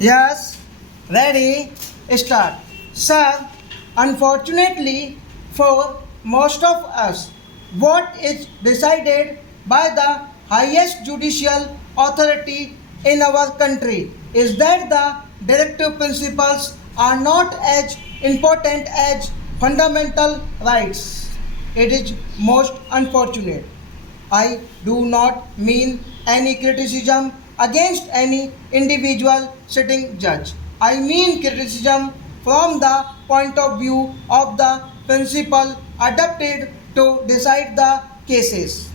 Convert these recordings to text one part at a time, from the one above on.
Yes, ready, start. Sir, unfortunately for most of us, what is decided by the highest judicial authority in our country is that the directive principles are not as important as fundamental rights. It is most unfortunate. I do not mean any criticism against any individual sitting judge. I mean criticism from the point of view of the principle adopted to decide the cases.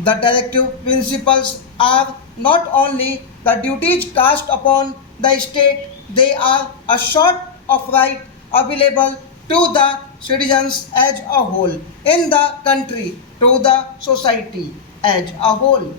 The directive principles are not only the duties cast upon the state, they are a sort of right available to the citizens as a whole, in the country, to the society as a whole.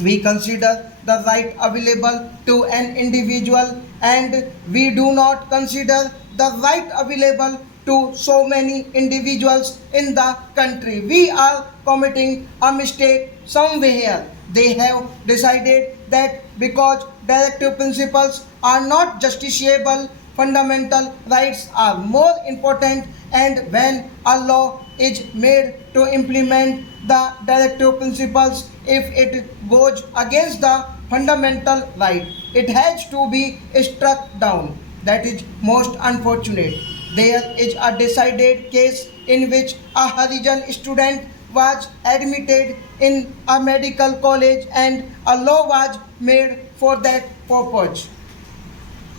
We consider the right available to an individual and we do not consider the right available to so many individuals in the country. We are committing a mistake somewhere. They have decided that because directive principles are not justiciable, fundamental rights are more important, and when a law is made to implement the directive principles, if it goes against the fundamental right, it has to be struck down. That is most unfortunate. There is a decided case in which a Harijan student was admitted in a medical college and a law was made for that purpose.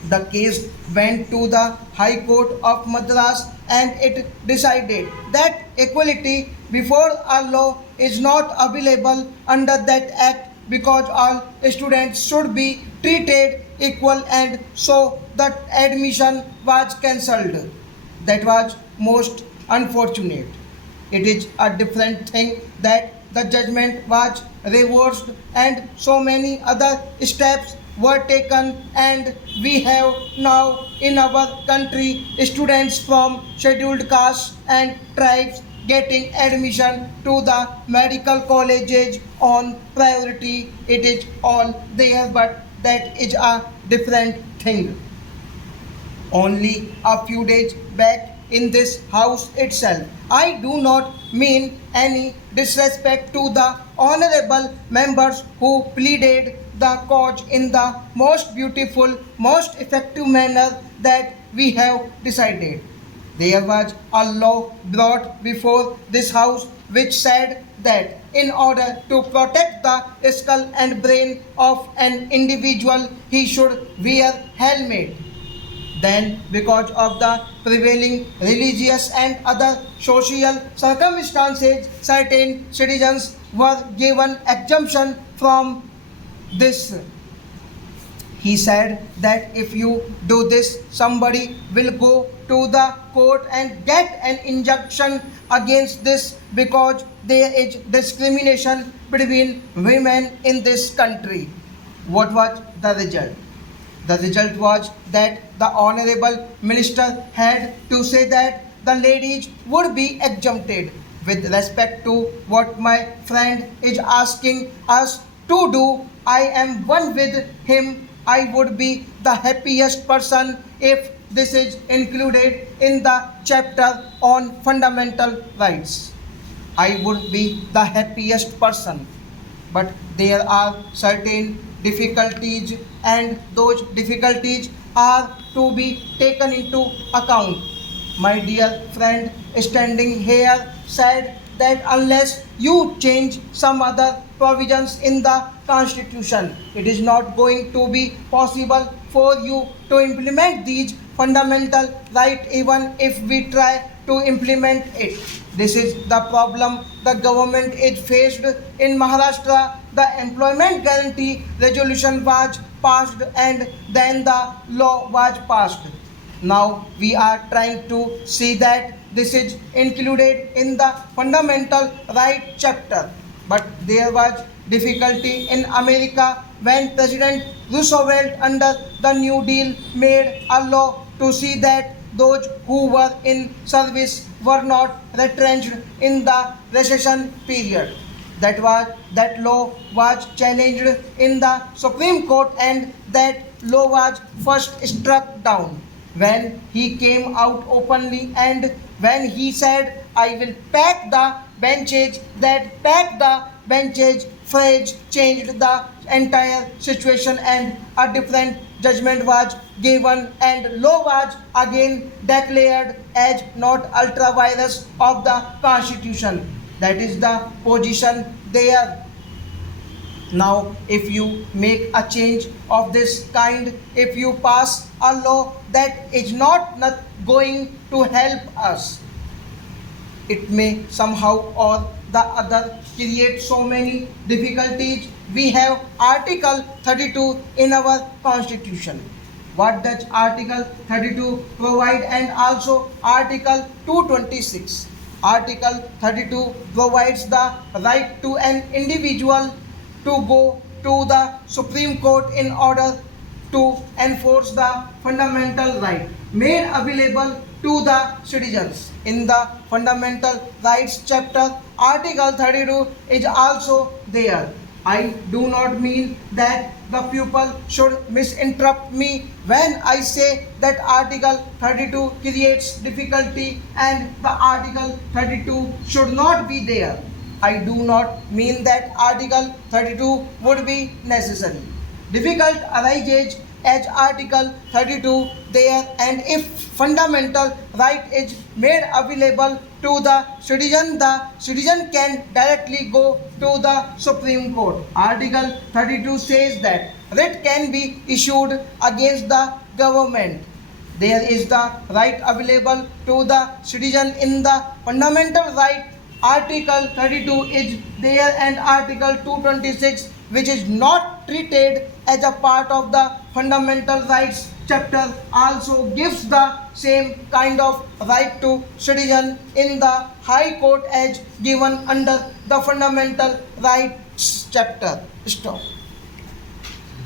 The case went to the High Court of Madras and it decided that equality before a law is not available under that act because all students should be treated equal, and so the admission was cancelled. That was most unfortunate. It is a different thing that the judgment was reversed and so many other steps were taken, and we have now in our country students from scheduled castes and tribes getting admission to the medical colleges on priority. It is all there, but that is a different thing. Only a few days back in this house itself. I do not mean any disrespect to the honorable members who pleaded the cause in the most beautiful, most effective manner that we have decided. There was a law brought before this house which said that in order to protect the skull and brain of an individual, he should wear helmet. Then, because of the prevailing religious and other social circumstances, certain citizens were given exemption from this. He said that if you do this, somebody will go to the court and get an injunction against this because there is discrimination between women in this country. What was the result? The result was that the honorable minister had to say that the ladies would be exempted. With respect to what my friend is asking us to do, I am one with him. I would be the happiest person if this is included in the chapter on fundamental rights. I would be the happiest person. But there are certain difficulties, and those difficulties are to be taken into account. My dear friend standing here said that unless you change some other provisions in the constitution, it is not going to be possible for you to implement these fundamental right even if we try to implement it. This is the problem the government is faced in Maharashtra. The employment guarantee resolution was passed and then the law was passed. Now we are trying to see that this is included in the fundamental right chapter. But there was difficulty in America when President Roosevelt under the New Deal made a law to see that those who were in service were not retrenched in the recession period. that law was challenged in the Supreme Court, and that law was first struck down when he came out openly and when he said, I will pack the benches. That pack the benches phrase changed the entire situation, and a different judgment was given, and law was again declared as not ultra virus of the constitution. That is the position there. Now, if you make a change of this kind, if you pass a law that is not going to help us, it may somehow or the other create so many difficulties. We have Article 32 in our Constitution. What does Article 32 provide? And also Article 226. Article 32 provides the right to an individual to go to the Supreme Court in order to enforce the fundamental right made available to the citizens. In the Fundamental Rights chapter, Article 32 is also there. I do not mean that the people should misinterpret me when I say that Article 32 creates difficulty and the Article 32 should not be there. I do not mean that Article 32 would be necessary. Difficult arises as Article 32 there, and if fundamental right is made available to the citizen can directly go to the Supreme Court. Article 32 says that writ can be issued against the government. There is the right available to the citizen in the fundamental right. Article 32 is there, and Article 226, which is not treated as a part of the fundamental rights chapter, also gives the same kind of right to citizen in the High Court as given under the fundamental rights chapter. Stop.